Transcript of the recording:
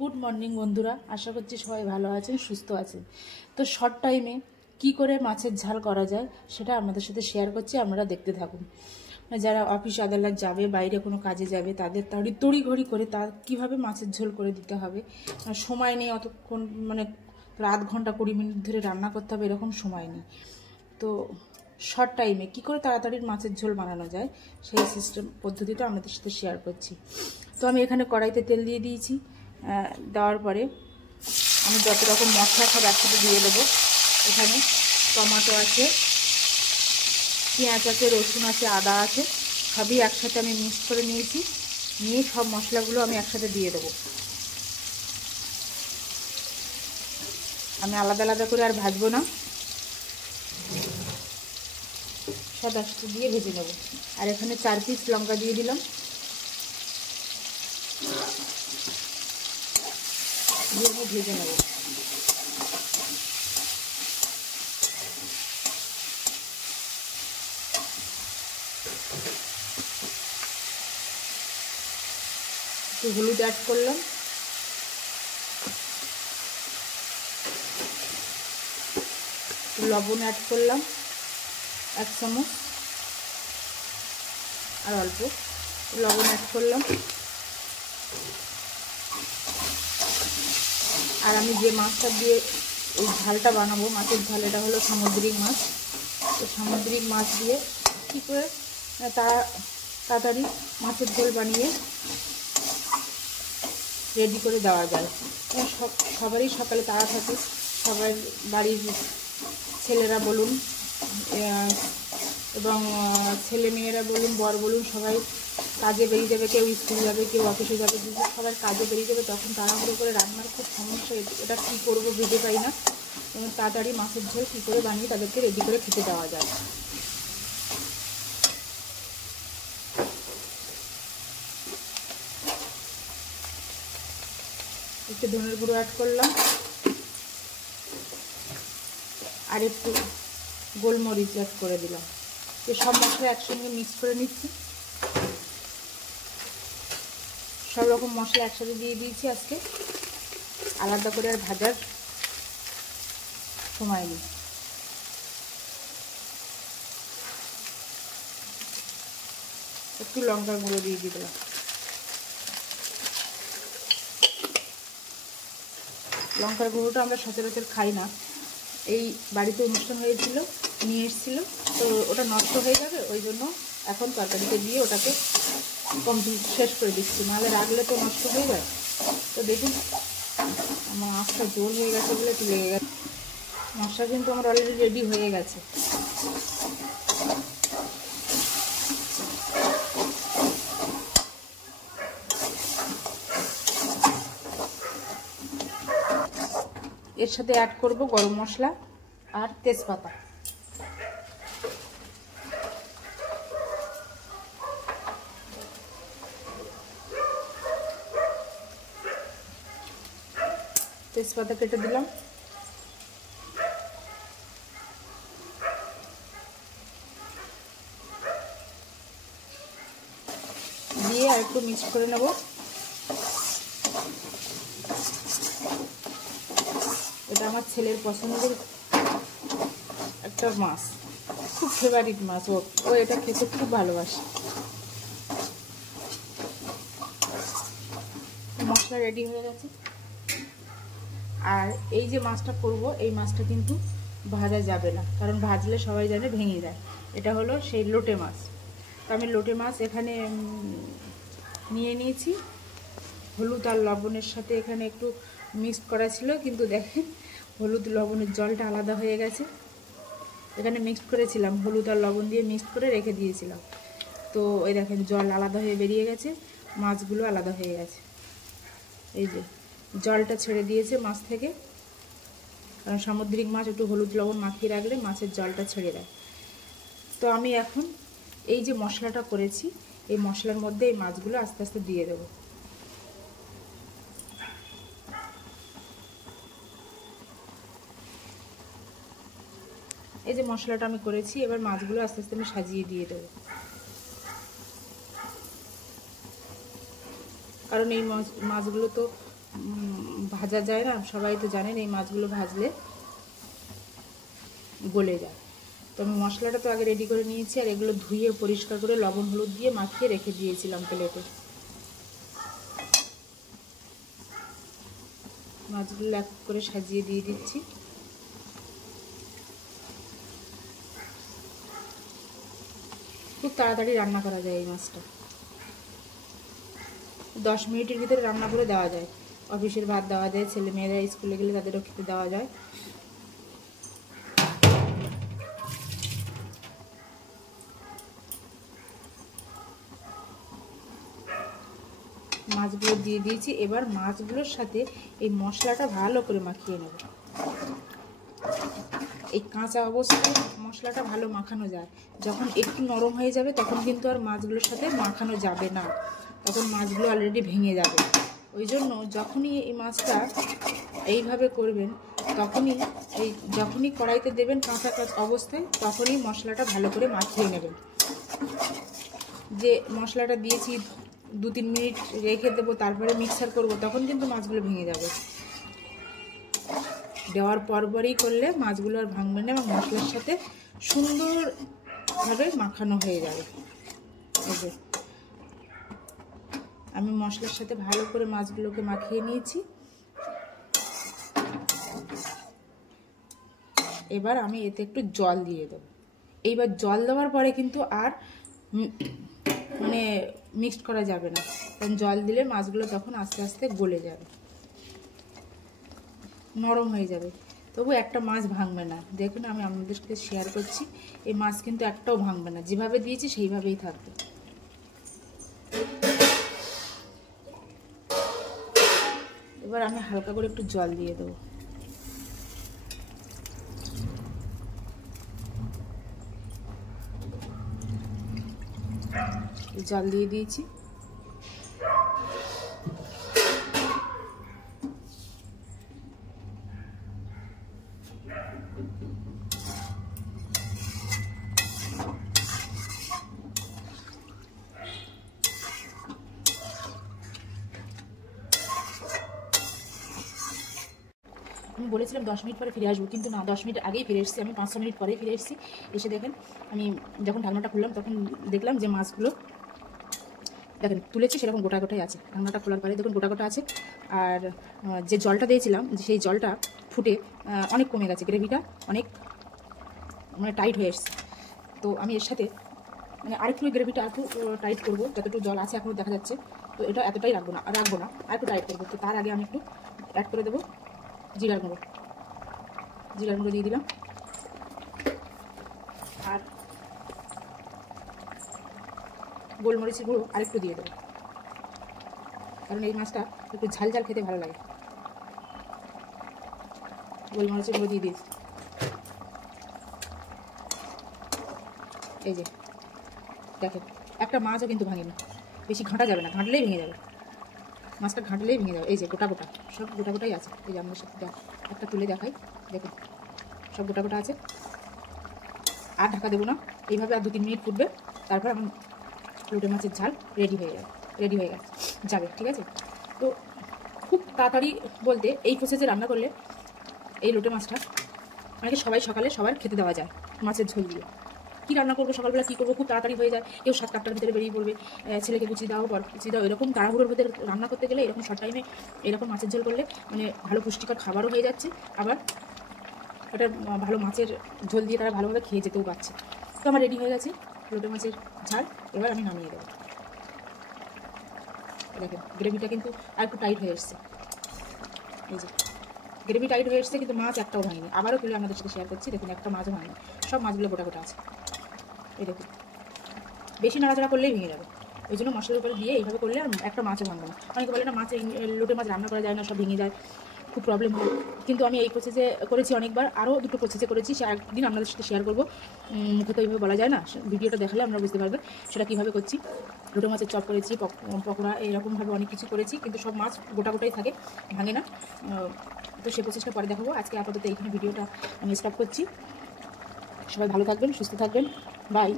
Good morning বন্ধুরা, আশা করছি সবাই ভালো আছেন, সুস্থ আছেন। তো শর্ট টাইমে কি করে মাছের ঝাল করা যায় সেটা আমাদের সাথে শেয়ার করছি, আপনারা দেখতে থাকুন। যারা অফিস আদালত যাবে, বাইরে কোনো কাজে যাবে, তাদের তড়িঘড়ি করে তার কীভাবে মাছের ঝোল করে দিতে হবে। সময় নেই অতক্ষণ, মানে আধ ঘন্টা 20 মিনিট ধরে রান্না করতে হবে, এরকম সময় নেই। তো শর্ট টাইমে কী করে তাড়াতাড়ি মাছের ঝোল বানানো যায় সেই পদ্ধতিটা আমাদের সাথে শেয়ার করছি। তো আমি এখানে কড়াইতে তেল দিয়ে দিয়েছি। দেওয়ার পরে আমি যত রকম মশলা সব একসাথে দিয়ে দেবো। এখানে টমেটো আছে, পেঁয়াজ আছে, রসুন আছে, আদা আছে, সবই একসাথে আমি মিক্স করে নিয়েছি। নিয়ে সব মশলাগুলো আমি একসাথে দিয়ে দেবো। আমি আলাদা আলাদা করে আর ভাজবো না, সব একসাথে দিয়ে ভেজে নেব। আর এখানে 4 পিস লঙ্কা দিয়ে দিলাম, দিয়ে আমি ভেজে নেব। একটু হলুদ অ্যাড করলাম, লবণ অ্যাড করলাম 1 চামচ, আর অল্প লবণ অ্যাড করলাম। আর আমি যে মাছটা দিয়ে এই ঝালটা বানাবো, মাছের ঝাল, এটা হলো সামুদ্রিক মাছ। তো সামুদ্রিক মাছ দিয়ে কী করে তাড়াতাড়ি মাছের ঝোল বানিয়ে রেডি করে দেওয়া যায়। সবারই সকালে তাড়া থাকে, সবার বাড়ির ছেলেরা বলুন এবং ছেলে মেয়েরা বলুন, বর বলুন, সবাই কাজে বেরিয়ে যাবে, কেউ স্কুল যাবে, কেউ অফিসে যাবে, সবার কাজে বেরিয়ে যাবে। তখন তাড়াহুড়ো করে রান্নার খুব সমস্যা, এটা কী করবো ভেবে পাই না। এবং তাড়াতাড়ি মাছের ঝোল কী করে বানিয়ে তাদেরকে রেডি করে খেতে দেওয়া যায়। একটু ধনের গুঁড়ো অ্যাড করলাম, আর একটু গোলমরিচ অ্যাড করে দিলাম। তো সব মশলা একসঙ্গে মিক্স করে নিচ্ছি। সব রকম মশলা একসাথে দিয়ে দিয়েছি। আজকে আলাদা করে আর ভাজার সময় নেই। একটু লঙ্কার গুঁড়ো দিয়ে দিলাম। লঙ্কার গুঁড়োটা আমরা সচরাচর খাই না। এই বাড়িতে অনুষ্ঠান হয়েছিল, নিয়ে এসেছিল, তো ওটা নষ্ট হয়ে যাবে, ওই জন্য এখন তরকারিতে দিয়ে ওটাকে কমপ্লিট শেষ করে দিচ্ছি, নাহলে রাখলে তো নষ্ট হয়ে যায়। তো দেখুন আমার আঁচটা জোর হয়ে গেছে বলে একটু লেগে গেছে। মশলা কিন্তু আমার অলরেডি রেডি হয়ে গেছে। এর সাথে অ্যাড করব গরম মশলা আর তেজপাতা। তেজপাতা কেটে দিলাম, দিয়ে আর একটু মিক্স করে নেব। এটা আমার ছেলের পছন্দের একটা মাছ, খুব ফেভারিট মাছ, ও এটা খেতে খুব ভালোবাসে। মশলা রেডি হয়ে গেছে। আর এই যে মাছটা করব, এই মাছটা কিন্তু ভাজা যাবে না, কারণ ভাজলে সবাই জানে ভেঙে যায়। এটা হলো সেই লোটে মাছ। তো আমি লোটে মাছ এখানে নিয়ে নিয়েছি। হলুদ আর লবণের সাথে এখানে একটু মিক্সড করা ছিল, কিন্তু দেখেন হলুদ লবণের জলটা আলাদা হয়ে গেছে। এখানে মিক্সড করেছিলাম, হলুদ আর লবণ দিয়ে মিক্সড করে রেখে দিয়েছিলাম। তো ওই দেখেন জল আলাদা হয়ে বেরিয়ে গেছে, মাছগুলো আলাদা হয়ে গেছে। এই যে জলটা ছেড়ে দিয়েছে মাছ থেকে, কারণ সামুদ্রিক মাছ একটু হলুদ লবণ মাখিয়ে রাখলে মাছের জলটা ছেড়ে দেয়। তো আমি এখন এই যে মশলাটা করেছি, এই মশলার মধ্যে এই মাছগুলো আস্তে আস্তে দিয়ে দেবো। এই যে মশলাটা আমি করেছি, এবার মাছগুলো আস্তে আস্তে আমি সাজিয়ে দিয়ে দেবো। কারণ এই মাছগুলো তো ভাজা যায় না, সবাই তো জানেন এই মাছগুলো ভাজলে গলে যায়। তো আমি মশলাটা তো আগে রেডি করে নিয়েছি, আর এগুলো ধুয়ে পরিষ্কার করে লবণ হলুদ দিয়ে মাখিয়ে রেখে দিয়েছিলাম প্লেটে। মাছগুলো এক করে সাজিয়ে দিয়ে দিচ্ছি। খুব তাড়াতাড়ি রান্না করা যায় এই মাছটা, 10 মিনিটের ভিতরে রান্না করে দেওয়া যায়। অফিসের ভাত দেওয়া যায়, ছেলে মেয়েরা স্কুলে গেলে তাদেরও খেতে দেওয়া যায়। মাছগুলো দিয়ে দিয়েছি, এবার মাছগুলোর সাথে এই মশলাটা ভালো করে মাখিয়ে নেব। এই কাঁচা অবস্থায় মশলাটা ভালো মাখানো যায়, যখন একটু নরম হয়ে যাবে তখন কিন্তু আর মাছগুলোর সাথে মাখানো যাবে না, তখন মাছগুলো অলরেডি ভেঙে যাবে। ওই জন্য যখনই এই মাছটা এইভাবে করবেন, যখনই কড়াইতে দেবেন কাঁচা অবস্থায়, তখনই মশলাটা ভালো করে মাখিয়ে নেবেন। যে মশলাটা দিয়েছি 2-3 মিনিট রেখে দেবো, তারপরে মিক্সার করব, তখন কিন্তু মাছগুলো ভেঙে যাবে। দেওয়ার পরপরই করলে মাছগুলো আর ভাঙবে না এবং মশলার সাথে সুন্দরভাবে মাখানো হয়ে যাবে। এই যে আমি মশলার সাথে ভালো করে মাছগুলোকে মাখিয়ে নিয়েছি। এবার আমি এতে একটু জল দিয়ে দেবো। এইবার জল দেওয়ার পরে কিন্তু আর মানে মিক্সড করা যাবে না, কারণ জল দিলে মাছগুলো তখন আস্তে আস্তে গলে যাবে, নরম হয়ে যাবে। তবু একটা মাছ ভাঙবে না। দেখুন আমি আপনাদের সাথে শেয়ার করছি, এই মাছ কিন্তু একটাও ভাঙবে না, যেভাবে দিয়েছি সেইভাবেই থাকবে। এবার আমি হালকা করে একটু জল দিয়ে দেবো। জল দিয়ে দিয়েছি। আমি বলেছিলাম 10 মিনিট পরে ফিরে আসবো, কিন্তু না, 10 মিনিট আগেই ফিরে এসেছি। আমি 5 মিনিট পরেই ফিরে এসেছি। এসে দেখেন আমি যখন ঢাকনাটা খুললাম তখন দেখলাম যে মাছগুলো দেখেন তুলেছি সেরকম গোটা গোটাই আছে। ঢাকনাটা খোলার পরে দেখুন গোটা গোটা আছে। আর যে জলটা দিয়েছিলাম সেই জলটা ফুটে অনেক কমে গেছে, গ্রেভিটা অনেক মানে টাইট হয়ে এসছে। তো আমি এর সাথে মানে আরেকটু গ্রেভিটা একটু টাইট করবো, যতটুকু জল আছে এখনও দেখা যাচ্ছে। তো এটা এতটাই রাখবো না, আর একটু টাইট করবো। তো তার আগে আমি একটু অ্যাড করে দেবো জিরার গুঁড়ো দিয়ে দিলাম। আর গোলমরিচের গুঁড়ো আরেকটু দিয়ে দেবো, কারণ এই মাছটা একটু ঝাল ঝাল খেতে ভালো লাগে। গোলমরিচের গুঁড়ো দিয়ে দিয়েছি। এই যে দেখেন একটা মাছও কিন্তু ভাঙেনি, বেশি ঘাঁটা যাবে না, ঘাঁটলেই ভেঙে যাবে মাছটা, ঘাঁটলেই ভেঙে যাবে। এই যে গোটা গোটা সব গোটা গোটাই আছে। এই যে আমাদের সাথে একটা তুলে দেখাই, দেখুন সব গোটা গোটা আছে। আর ঢাকা দেবো না, এইভাবে আর 2-3 মিনিট ফুটবে, তারপর আমার লোটে মাছের ঝাল রেডি হয়ে যাবে। ঠিক আছে? তো খুব তাড়াতাড়ি বলতে এই প্রসেসে রান্না করলে এই লোটে মাছটা অনেকে সকালে সবার খেতে দেওয়া যায় মাছের ঝোল দিয়ে। কী রান্না করবো, সকালবেলা কী করবো, খুব তাড়াতাড়ি হয়ে যায়। কেউ 7-8টার ভিতরে বেরিয়ে পড়বে, ছেলেকে গুছিয়ে দাও, বর গুছিয়ে দাও, এরকম তাড়াহুড়োর ভিতরে রান্না করতে গেলে এরকম শর্ট টাইমে এরকম মাছের ঝোল করলে মানে ভালো পুষ্টিকর খাবারও হয়ে যাচ্ছে, আবার এটা ভালো মাছের ঝোল দিয়ে তারা ভালোভাবে খেয়ে যেতেও পারছে। তো আমার রেডি হয়ে গেছে লোটে মাছের ঝাল। এবার আমি নামিয়ে দেবো। দেখেন গ্রেভিটা কিন্তু আর একটু টাইট হয়ে এসছে। এই যে গ্রেভি টাইট হয়ে এসছে, কিন্তু মাছ একটাও ভাঙেনি। আবারও তুলে আমাদের সাথে শেয়ার করছি, দেখুন একটা মাছও ভাঙেনি, সব মাছগুলো গোটা গোটা আছে। এই দেখুন বেশি নাড়াচাড়া করলেই ভেঙে যাবে, ওই জন্য মশলার উপরে দিয়ে এইভাবে করলে আর একটা মাছও ভাঙবে না। অনেকে বলে না মাছ লোটে মাছ রান্না করা যায় না, সব ভেঙে যায়, খুব প্রবলেম হয়। কিন্তু আমি এই প্রসেসে করেছি অনেকবার, আরও দুটো প্রসেসে করেছি, সে একদিন আপনাদের সাথে শেয়ার করবো। মুখে তো এইভাবে বলা যায় না, ভিডিওটা দেখালে আমরা বুঝতে পারবে সেটা কীভাবে করছি। লোটে মাছের চপ করেছি, পকোড়া, এরকমভাবে অনেক কিছু করেছি, কিন্তু সব মাছ গোটা গোটাই থাকে, ভাঙে না। তো সেই প্রসেসটা পরে দেখাবো। আজকে আপাতত এইখানে ভিডিওটা আমি স্টপ করছি। সবাই ভালো থাকবেন, সুস্থ থাকবেন, বাই।